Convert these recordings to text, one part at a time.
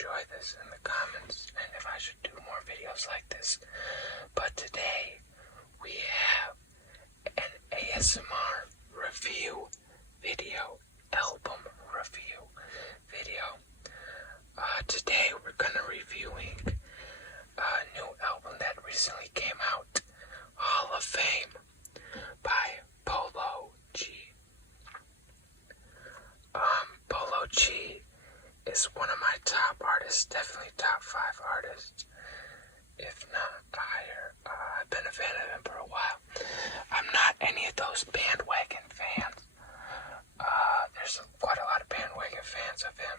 enjoy this in the comments and if I should do more videos like this. But today we have an ASMR review video, album review video. Today we're gonna reviewing a new album that recently came out, Hall of Fame by Polo G. Polo G is one of my top artists, definitely top 5 artists, if not higher. I've been a fan of him for a while. I'm not any of those bandwagon fans. There's quite a lot of bandwagon fans of him.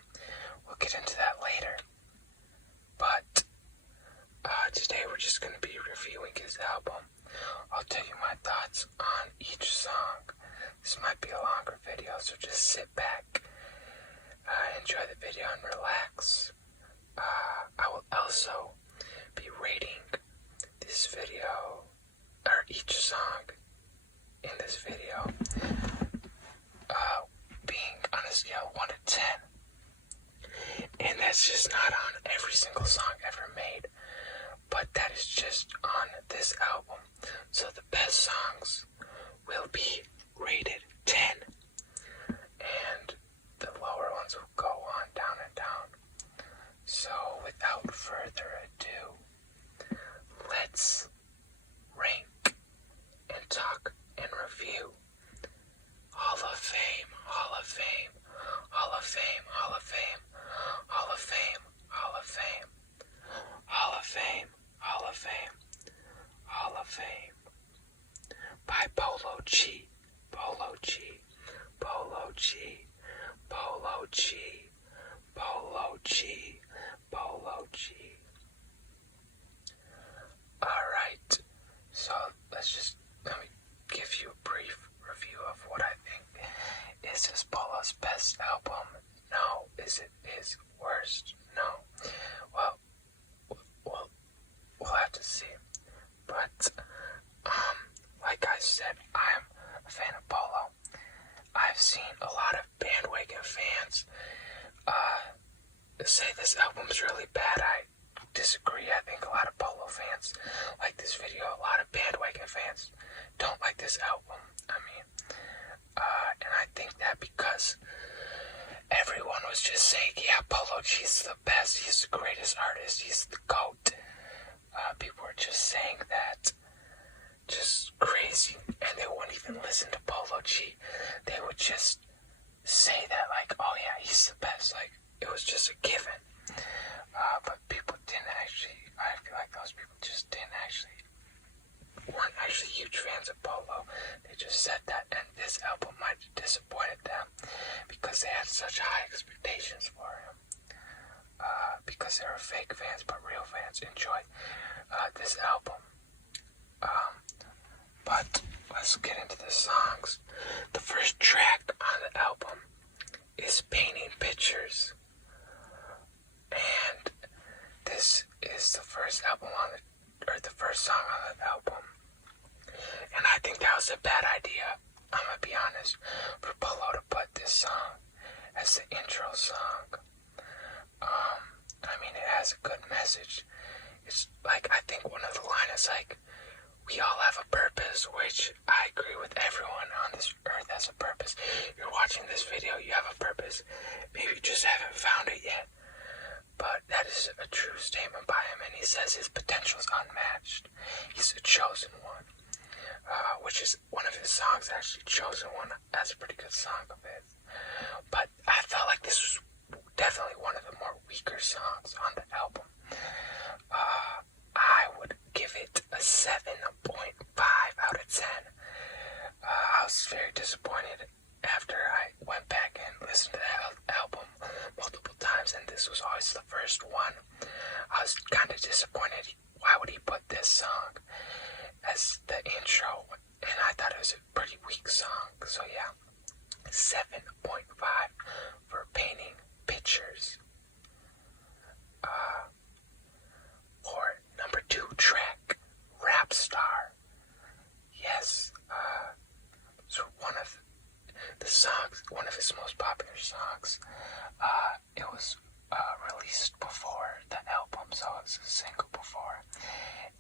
We'll get into that later. But today we're just going to be reviewing his album. I'll tell you my thoughts on each song. This might be a longer video, so just sit back, enjoy the video, and relax. I will also be rating this video, or each song in this video, being on a scale of 1 to 10. And that's just not on every single song ever made, but that is just on this album. So the best songs will be rated 10, and the lower ones will go on down and down. So without further ado, let's rank and talk and review Hall of Fame, Hall of Fame, Hall of Fame, Hall of Fame, Hall of Fame, Hall of Fame, Hall of Fame, Hall of Fame, Hall of Fame by Polo G, Polo G, Polo G, Polo G, Polo G, Polo G. Alright, so let me give you a brief review of what I think. Is this Polo's best album? No. Is it his worst? No. Well, we'll have to see. But, like I said, I'm a fan of Polo. I've seen a lot of bandwagon fans say this album's really bad. I disagree. I think a lot of Polo fans like this video. A lot of bandwagon fans don't like this album. And I think that because everyone was just saying, yeah, Polo G's the best, he's the greatest artist, he's the GOAT. People were just saying that, just crazy, and they wouldn't even listen to Polo G. They would just say that, like, oh yeah, he's the best, like, it was just a given. But people didn't actually, I feel like those people just weren't actually huge fans of Polo. They just said that, and this album might have disappointed them because they had such high expectations for him. Because they were fake fans, but real fans enjoyed this album. But let's get into the songs. The first track on the album is Painting Pictures, and this is the first song on the album. And I think that was a bad idea, I'm gonna be honest, for Polo to put this song as the intro song. It has a good message. It's like, I think one of the lines is like, we all have a purpose, which I agree with. Everyone on this earth has a purpose. You're watching this video, you have a purpose. Maybe you just haven't found it yet. But that is a true statement by him, and he says his potential is unmatched. He's a chosen one, which is one of his songs, actually. Chosen One, that's a pretty good song of his. But I felt like this was definitely one of the more weaker songs on the album. I would give it a 7.5 out of 10. I was very disappointed after I went back and listened to the album multiple times, and this was always the first one. I was kind of disappointed. Why would he put this song as the intro? And I thought it was a pretty weak song. So yeah, 7.5 for Painting Pictures. For number 2 track, Rap Star. Yes, so one of his most popular songs. It was released before the album, so it was a single before.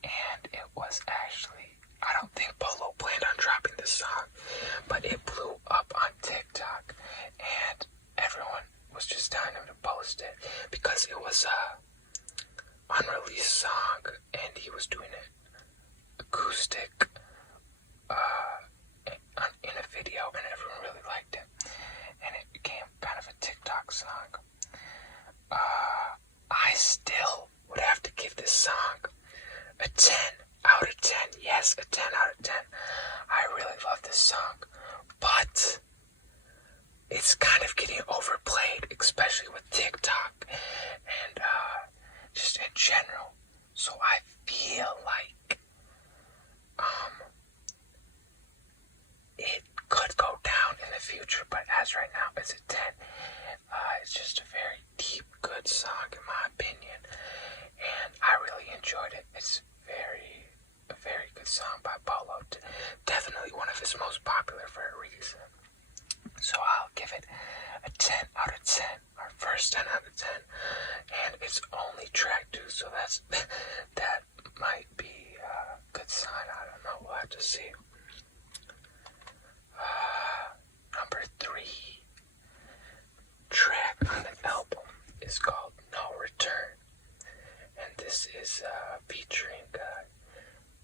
And it was actually, I don't think Polo planned on dropping this song, but it blew up on TikTok, and everyone was just telling him to post it because it was a unreleased song, and he was doing it acoustic in a video, and everyone really liked it, and it became kind of a TikTok song. I still would have to give this song a 10 out of 10. Yes, a 10 out of 10. I really love this song, but it's kind of getting overplayed, especially with TikTok and just in general. So I feel like it could go down in the future, but as right now, it's a 10. It's just a very deep, good song in my opinion, and I really enjoyed it. It's a very good song by Polo. Definitely one of his most popular for a reason. So I'll give it a 10 out of 10. Our first 10 out of 10. And it's only track 2, so that might be a good sign. I don't know. We'll have to see. Number 3 track on the album is called No Return. And this is featuring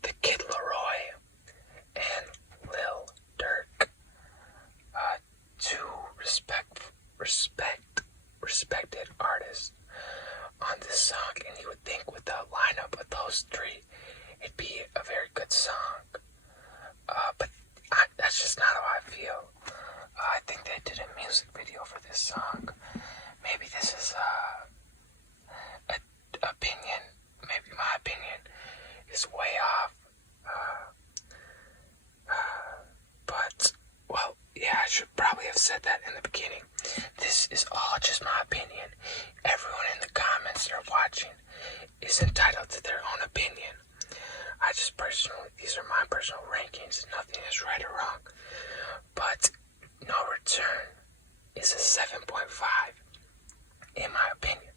the Kid Leroy and Lil Durk. Two respected artists on this song, and you would think with the lineup of those three, it'd be a very good song. But that's just not how I feel. I think they did a music video for this song. Maybe this is an opinion. Maybe my opinion is way off. But, well, yeah, I should probably have said that in the beginning. This is all just my opinion. Everyone in the comments that are watching is entitled to their own opinion. These are my personal rankings. Nothing is right or wrong. But No Return is a 7.5 in my opinion.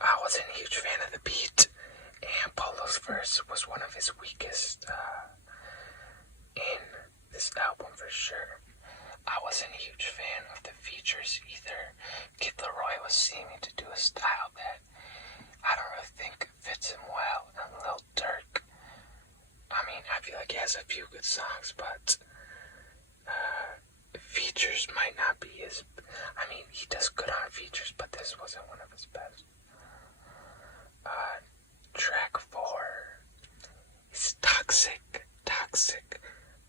I wasn't a huge fan of the beat, and Polo's verse was one of his weakest in this album for sure. I wasn't a huge fan of the features either. Kid Leroy was seeming to do a style that I don't really think fits him well, and Lil Durk, I mean, I feel like he has a few good songs, but features might not be his. I mean, he does good on features, but this wasn't one of his best. Track 4 is Toxic, Toxic,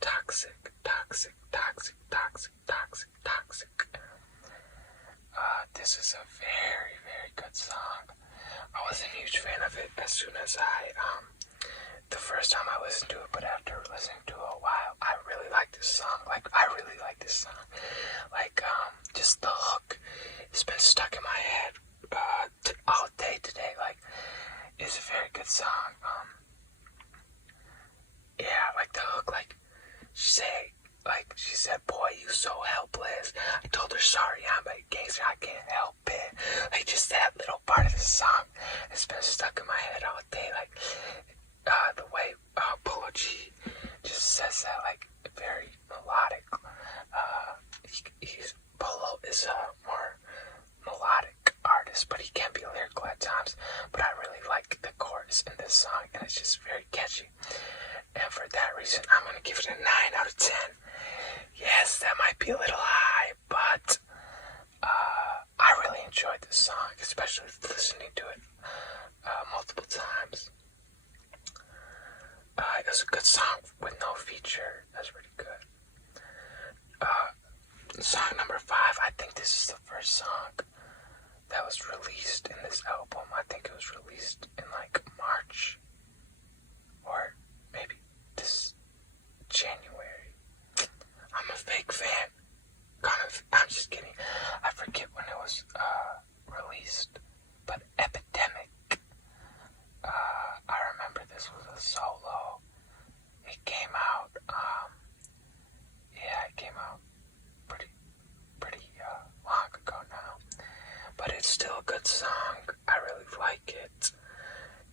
Toxic, Toxic, Toxic, Toxic, Toxic, Toxic. This is a very, very good song. I wasn't a huge fan of it as soon as the first time I listened to it, but after listening to it a while, I really like this song. I really like this song. Just the hook, it's been stuck in my head all day today. It's a very good song. Yeah, the hook, she said, boy, you so helpless. I told her, sorry, I'm a gangster, I can't help it. Just that little part of the song has been stuck in my head all day. The way Polo G just says that, very melodic. Polo is a more melodic artist, but he can be lyrical at times. But I really like the chorus in this song, and it's just very catchy. And for that reason, I'm going to give it a 9 out of 10. Yes, that might be a little high, but I really enjoyed this song, especially listening to it multiple times. It was a good song with no feature. That's pretty good. Song number 5, I think this is the first song that was released in this album. I think it was released in March or maybe this January. I'm a fake fan. I'm just kidding. I forget when it was released, but Epidemic. I remember this was a solo. It came out. It came out pretty long ago now. but it's still a good song. I really like it,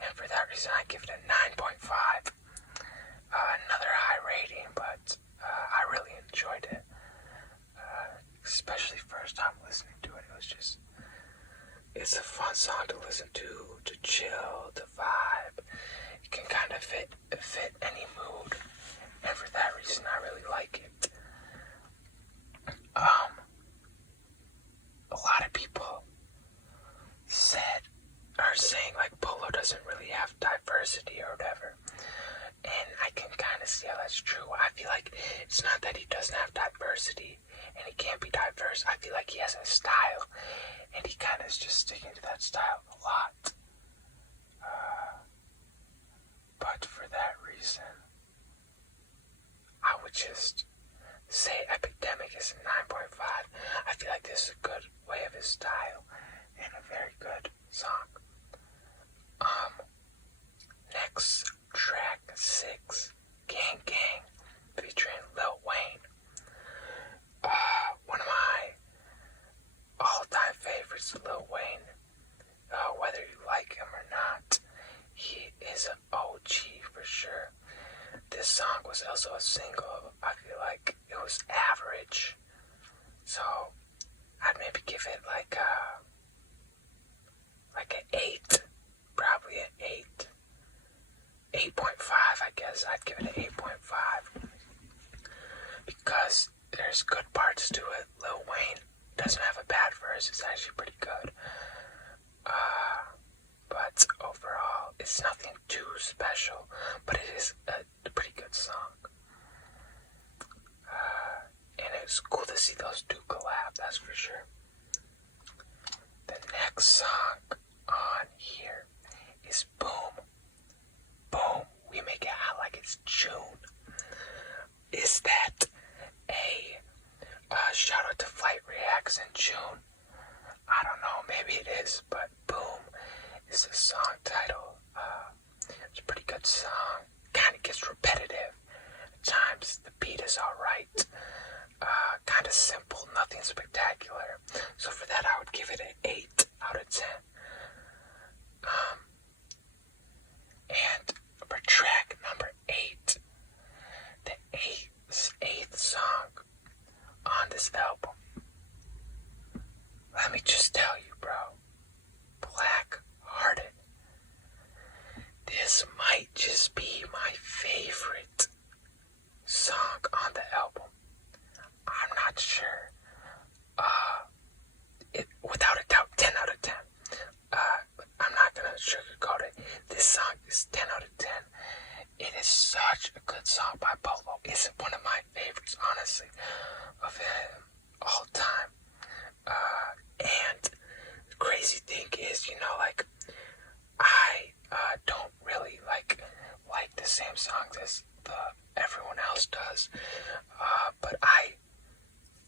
and for that reason I give it a 9.5. Another high rating, but I really enjoyed it, especially first time listening to it. It's a fun song to listen to chill, to vibe. It can kind of fit any mood, and for that reason I really like it. A lot of people are saying like Polo doesn't really have diversity or whatever, and I can kind of see how that's true. I feel like it's not that he doesn't have diversity and he can't be diverse. I feel like he has a style, and he kind of is just sticking to that style a lot. But for that reason, I would just say Epidemic is a 9.5. I feel like this is a good way of his style and a very good song. Next track 6, Gang Gang, featuring Lil Wayne. One of my all-time favorites, Lil Wayne. Whether you like him or not, he is an OG for sure. This song was also a single. I feel like it was average, so I'd maybe give it like an 8, probably an 8, 8.5. I guess I'd give it an 8.5 because there's good parts to it. Lil Wayne doesn't have a bad verse; it's actually pretty good. But overall, it's nothing too special, but it is a pretty good song. And it was cool to see those two collab, that's for sure. The next song on here is Boom. Boom, we make it hot like it's June. Is that a shout out to Flight Reacts in June? I don't know, maybe it is, but Boom is the song title. It's a pretty good song. Kind of gets repetitive. At times the beat is alright. Kind of simple, nothing spectacular. So for that I would give it an 8 out of 10. And for track number 8, the eighth song on this album. Let me just tell you, bro. Black Hearted. This might just be my favorite song on the album. I'm not sure. Without a doubt, 10 out of 10. I'm not gonna sugarcoat it. This song is 10 out of 10. It is such a good song by Polo. It's one of my favorites, honestly, of him all time. And the crazy thing is, like, I don't really like the same songs as everyone else does. But I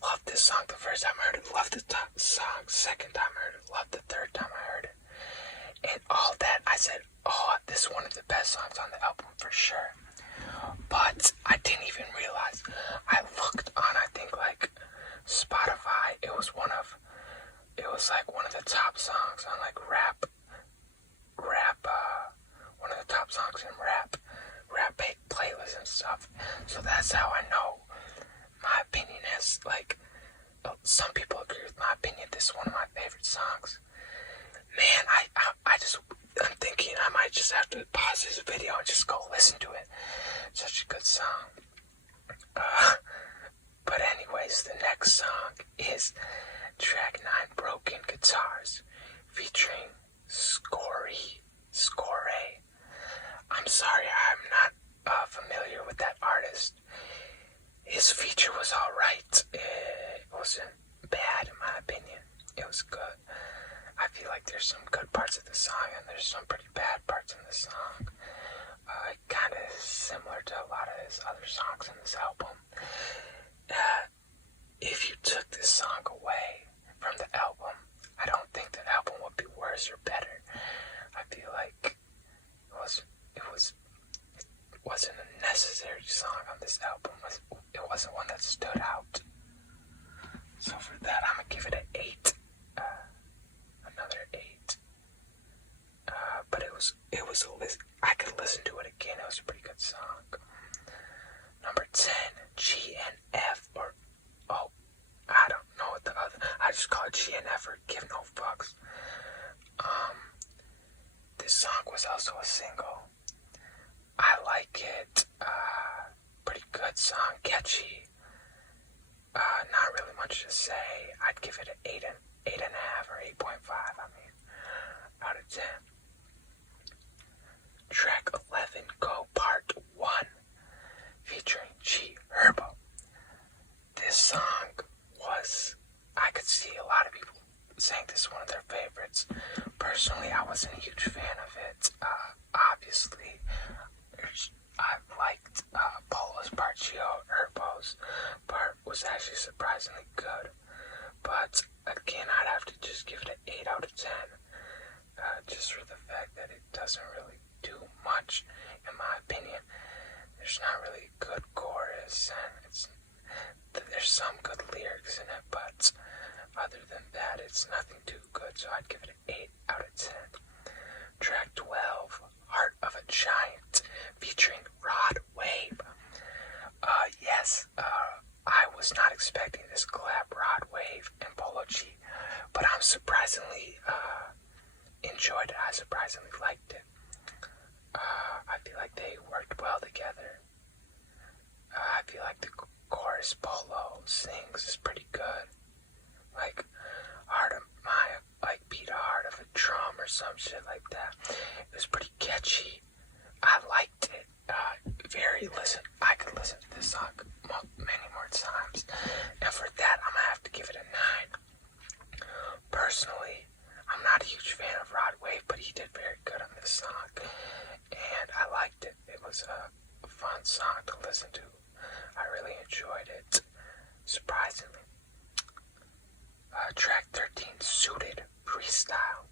loved this song the first time I heard it, loved the song second time I heard it, loved the third time I heard it. And all that, I said, oh, this is one of the best songs on the album for sure. But I didn't even realize. I looked on, I think, like, Spotify. It was like one of the top songs on, like, rap, one of the top songs in rap playlists and stuff. So that's how I know my opinion is, like, some people agree with my opinion. This is one of my favorite songs. Man, I'm thinking I might just have to pause this video and just go listen to it. Such a good song. But anyways, the next song is track 9, Broken Guitars, featuring Score. I'm sorry, I'm not familiar with that artist. His feature was alright. It wasn't bad in my opinion. It was good. I feel like there's some good parts of the song and there's some pretty bad parts in the song. Kind of similar to a lot of his other songs in this album. If you took this song away from the album, I don't think the album would be worse or better. I feel like it wasn't a necessary song on this album. It wasn't one that stood out. So for that, I'm gonna give it an 8. I could listen to it again. It was a pretty good song. Number 10, GNF, or, oh, I don't know what the other, I just call it GNF or Give No Fucks. This song was also a single. I like it. Pretty good song, catchy. Not really much to say. I'd give it an 8.5 or 8.5. Out of 10. Track 11, Go Part 1, featuring G Herbo. This song was, I could see a lot of people saying this is one of their favorites. Personally, I wasn't a huge fan of it. Obviously, I liked Polo's part. Gio Herbo's part was actually surprisingly good. But again, I'd have to just give it an 8 out of 10. Just for the fact that it doesn't really do much, in my opinion. There's not really a good chorus, and there's some good lyrics in it, but other than that, it's nothing too good, so I'd give it an 8 out of 10. Track 12, Heart of a Giant, featuring Rod Wave. Yes, I was not expecting this collab, Rod Wave and Polo G, but I'm surprisingly enjoyed it. I surprisingly liked it. I feel like they worked well together. I feel like the chorus Polo sings is pretty good. Like, beat a heart of a drum or some shit like that. It was pretty catchy. I liked it. I could listen to this song many more times. And for that, I'm gonna have to give it a 9. Personally, I'm not a huge fan of Rod Wave, but he did very good on this song. And I liked it. It was a fun song to listen to. I really enjoyed it. Surprisingly. Track 13, Suited Freestyle.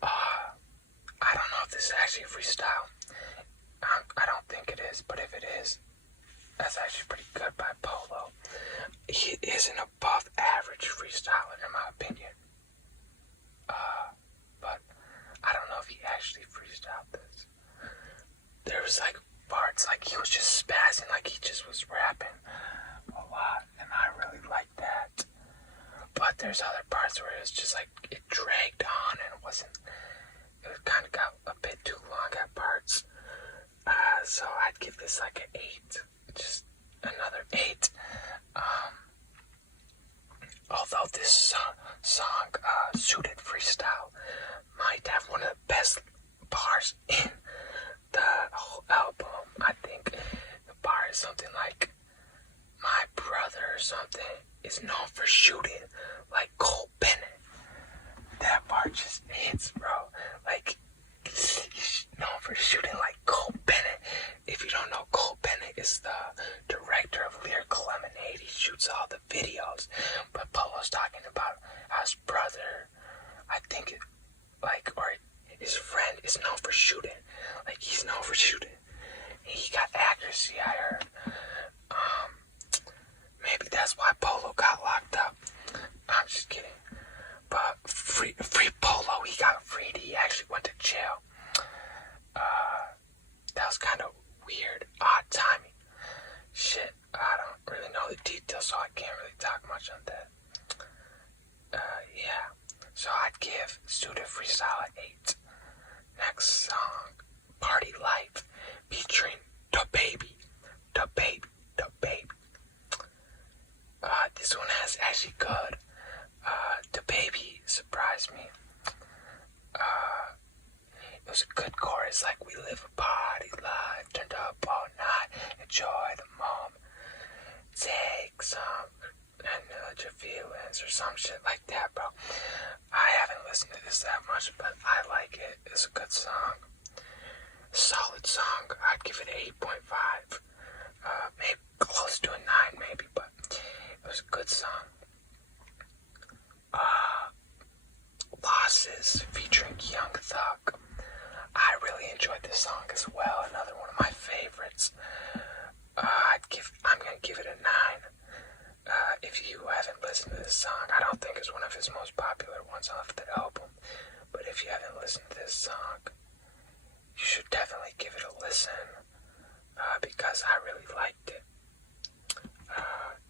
I don't know if this is actually freestyle. I don't think it is, but if it is, that's actually pretty good by Polo. He is an above average freestyler in my opinion. But I don't know if he actually freestyled this. There was like parts like he was just spazzing, like he just was rapping a lot, and I really liked that. But there's other parts where it was just like it dragged on and it kind of got a bit too long at parts. So I'd give this like an 8, just another 8. Although this song, Suited Freestyle, might have one of the best bars in the whole album. I think the bar is something like, my brother or something is known for shooting like Cole Bennett. That part just hits, bro. Like, he's known for shooting like Cole Bennett. If you don't know, Cole Bennett is the director of Lyrical Lemonade. He shoots all the videos. But Polo's talking about how his brother, I think, or his friend is known for shooting. Like, he's known for shooting. He got accuracy, I heard. Maybe that's why Polo got locked up. I'm just kidding. But free Polo, he got freed. He actually went to jail. That was kind of weird, odd timing. Shit, I don't really know the details, so I can't really talk much on that. Yeah. So I'd give Suited Freestyle an 8. Next song, Party Life, featuring Da Baby. Da Baby. This one has actually good. Da Baby surprised me. It was a good chorus, like, we live a party life, turned up all night, enjoy the moment, take some, and nudge your feelings, or some shit like that, bro. I haven't listened to this that much, but I like it. It's a good song. Solid song. I'd give it an 8.5. Maybe close to a 9, maybe, but it was a good song. Losses, featuring Young Thug. I really enjoyed this song as well. Another one of my favorites. I'm gonna give it a 9. If you haven't listened to this song, I don't think it's one of his most popular ones off the album. But if you haven't listened to this song, you should definitely give it a listen because I really liked it.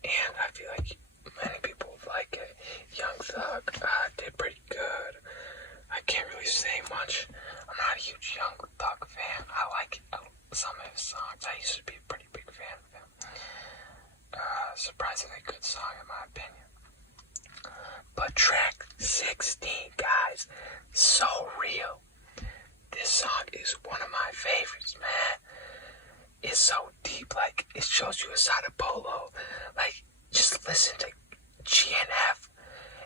And I feel like many people would like it. Young Thug did pretty good. I can't really say much. I'm not a huge Young Thug fan. I like some of his songs. I used to be a pretty big fan of him. Surprisingly good song in my opinion. But track 16, guys, So Real. This song is one of my favorites, man. It's so deep, like, it shows you a side of Polo. Like, just listen to GNF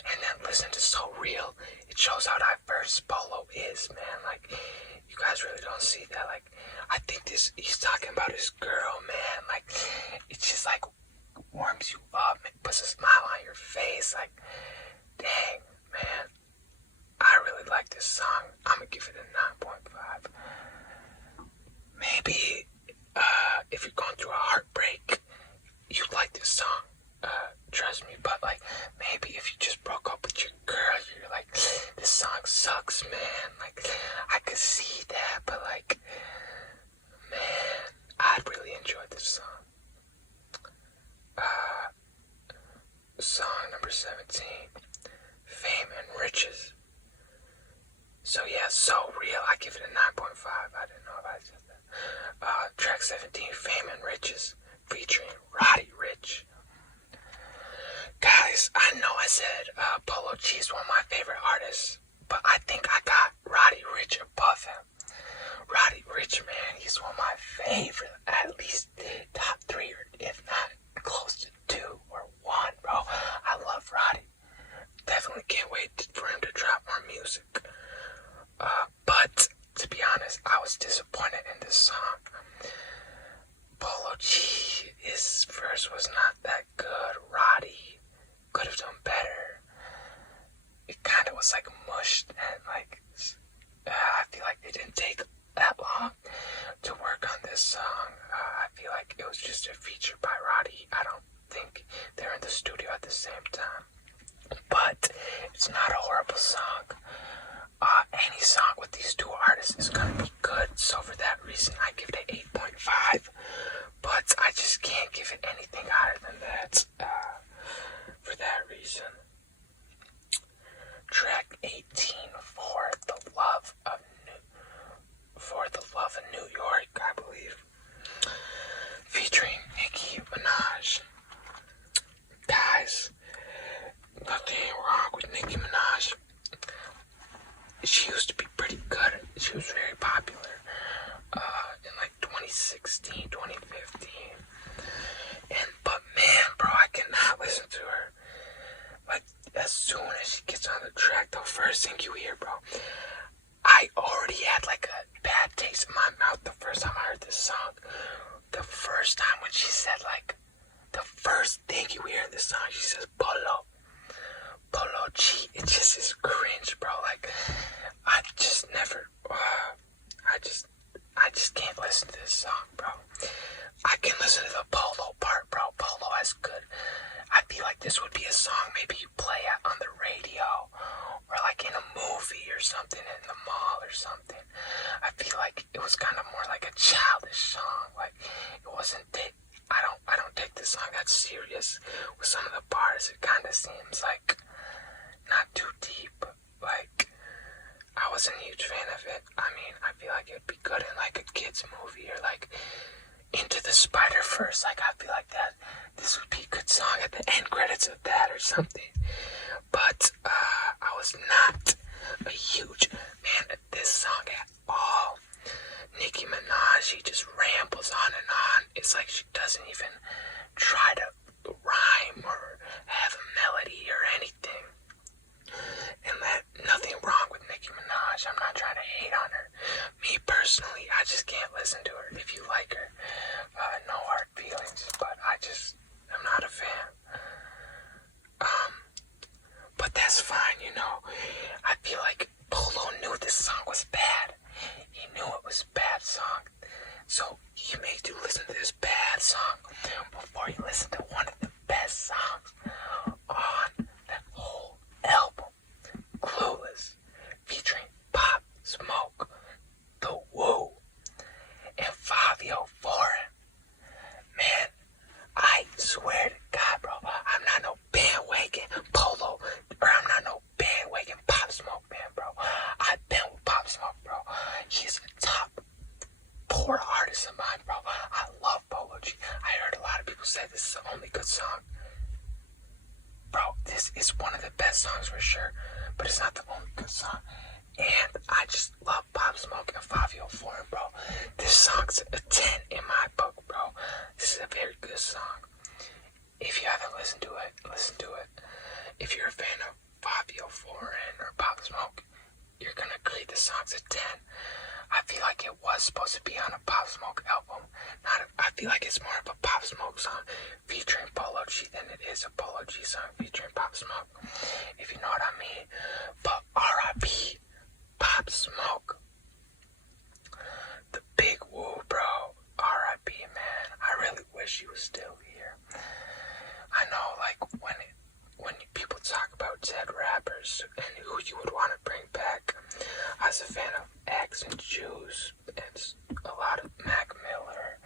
and then listen to So Real. It shows how diverse Polo is, man. Like, you guys really don't see that. Like, I think he's talking about his girl, man. Like, it's just like warms you up, puts a smile on your face. Like, dang, man. I really like this song. I'm gonna give it a 9.5. Maybe if you're going through a heartbreak, you like this song. Trust me. But like, maybe if you just broke up with your girl, you're like, this song sucks, man. Like, I could see that, but like, man, I'd really enjoy this song. Song number 17, Fame and Riches. So yeah, So Real, I give it a 9.5. I didn't know if I said that. Track 17, Fame and Riches, featuring Roddy Ricch. Guys, I know I said Polo G is one of my favorite artists, but I think I got Roddy Ricch above him. Roddy Ricch, man, he's one of my favorite, at least top 3, or if not close to 2 or 1, bro. I love Roddy. Definitely can't wait for him to drop more music. But to be honest, I was disappointed in this song. Polo G, his verse was not that good. Roddy could have done better. It kind of was like mushed, and like I feel like they didn't take that long to work on this song. I feel like it was just a feature by Roddy. I don't think they're in the studio at the same time. But it's not a horrible song. Any song with these two artists is gonna be good. So for that reason, I give it an 8.5. But I just can't give it anything higher than that. For that reason. Track 18, For the Love of New York, I believe, featuring Nicki Minaj. Guys, nothing wrong with Nicki Minaj. She used to be pretty good. She was very popular in like 2016, 2015. But man, bro, I cannot listen to her. Like, as soon as she gets on the track, the first thing you hear, bro, I already had like a bad taste in my mouth the first time I heard this song. The first time when she said, like, the first thing you hear in this song, she says Polo G. It just is cringe, bro. Like, I just never, I just can't listen to this song, bro. I can listen to the Polo part, bro. Polo is good. I feel like this would be a song maybe you play on the radio or like in a movie or something in the mall or something. I feel like it was kind of more like a childish song. Like, it wasn't I don't take this song that serious. With some of the parts, it kind of seems like not too deep. Like, I wasn't a huge fan of it. I mean, I feel like it would be good in like a kid's movie or like Into the Spider-Verse. Like, I feel like that this would be a good song at the end credits of that or something. But I was not a huge fan of this song at all. Nicki Minaj, she just rambles on and on. It's like she doesn't even try to rhyme or have a melody or anything. And that, nothing wrong with Nicki Minaj. I'm not trying to hate on her. Me personally, I just can't listen to her. If you like her, no hard feelings. But I'm not a fan. But that's fine, you know. I feel like Polo knew this song was bad. He knew it was a bad song. So he made you listen to this bad song before you listen to not the only good song. And I just love Pop Smoke and Fabio Foreign, bro. This song's a 10 in my book, bro. This is a very good song. If you haven't listened to it, listen to it. If you're a fan of Fabio Foreign or Pop Smoke, you're gonna agree the song's a 10. I feel like it was supposed to be on a Pop Smoke album. I feel like it's more of a Pop Smoke song featuring Polo G than it is a Polo G song featuring Pop Smoke, if you know what I mean. But R.I.P. Pop Smoke. The big woo, bro. R.I.P. man. I really wish he was still here. I know, like, when people talk about dead rappers and who you would want to bring back, I was a fan of X and Juice and a lot of Mac Miller,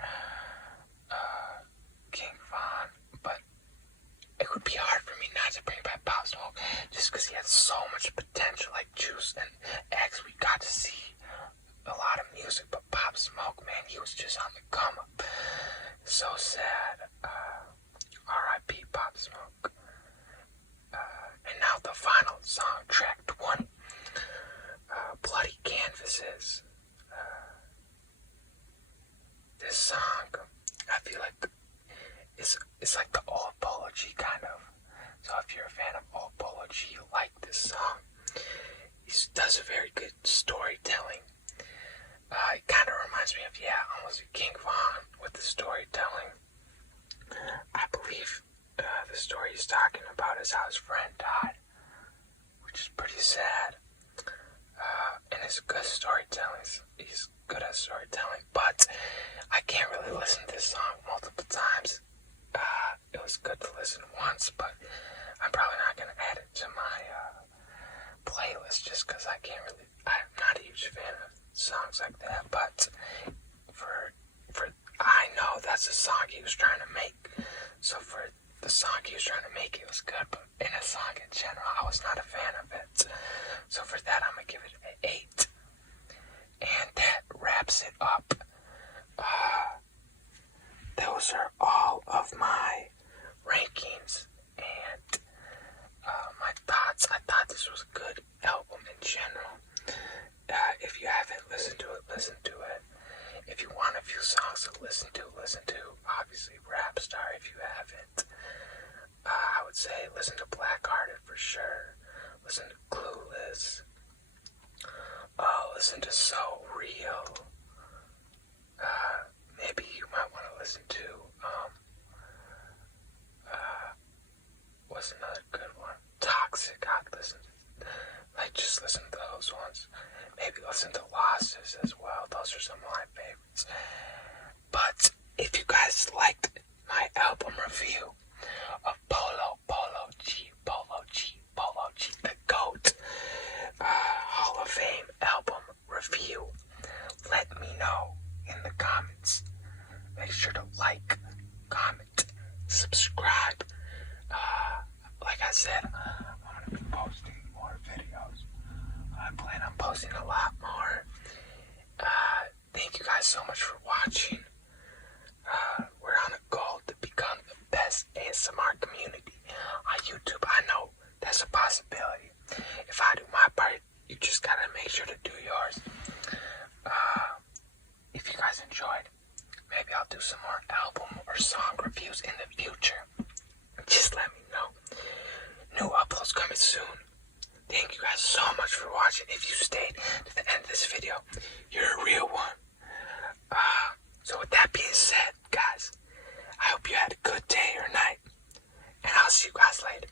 King Von, but it would be hard for me not to bring back Pop Smoke just because he had so much potential. Like Juice and X, we got to see a lot of music, but Pop Smoke, man, he was just on the come up. So sad. R.I.P. Pop Smoke. And now the final song, track 20, Bloody Canvases. This song, I feel like it's like the old Polo G kind of. So if you're a fan of old Polo G, you like this song. He does a very good storytelling. It kind of reminds me of, almost King Von with the storytelling. I believe the story he's talking about is how his friend died, which is pretty sad. And it's good storytelling. He's good at storytelling, but I can't really listen to this song multiple times. It was good to listen once, but I'm probably not going to add it to my playlist just because I'm not a huge fan of songs like that. But I know that's the song he was trying to make. So for the song he was trying to make, it was good, but in a song in general, I was not a fan of it. So for that, I'm going to give it an 8. And that wraps it up. Those are all of my rankings and my thoughts. I thought this was a good album in general. If you haven't listened to it, listen to it. If you want a few songs to listen to. Obviously, Rap Star if you haven't. I would say listen to Blackhearted for sure. Listen to Clueless. Listen to So Real. Maybe you might want to listen to, what's another good one? Toxic. I'd listen to, just listen to those ones. Maybe listen to Losses as well. Those are some of my favorites. But if you guys liked my album review of Polo G, the GOAT, Hall of Fame album review, let me know in the comments. Make sure to like, comment, subscribe. Like I said, I'm going to be posting more videos. I plan on posting a lot more. Thank you guys so much for watching. We're on a goal to become the best ASMR community on YouTube. I know that's a possibility. If I do my part, you just gotta make sure to do yours. If you guys enjoyed, maybe I'll do some more album or song reviews in the future. Just let me know. New uploads coming soon. Thank you guys so much for watching. If you stayed to the end of this video, you're a real one. So with that being said, guys, I hope you had a good day or night. And I'll see you guys later.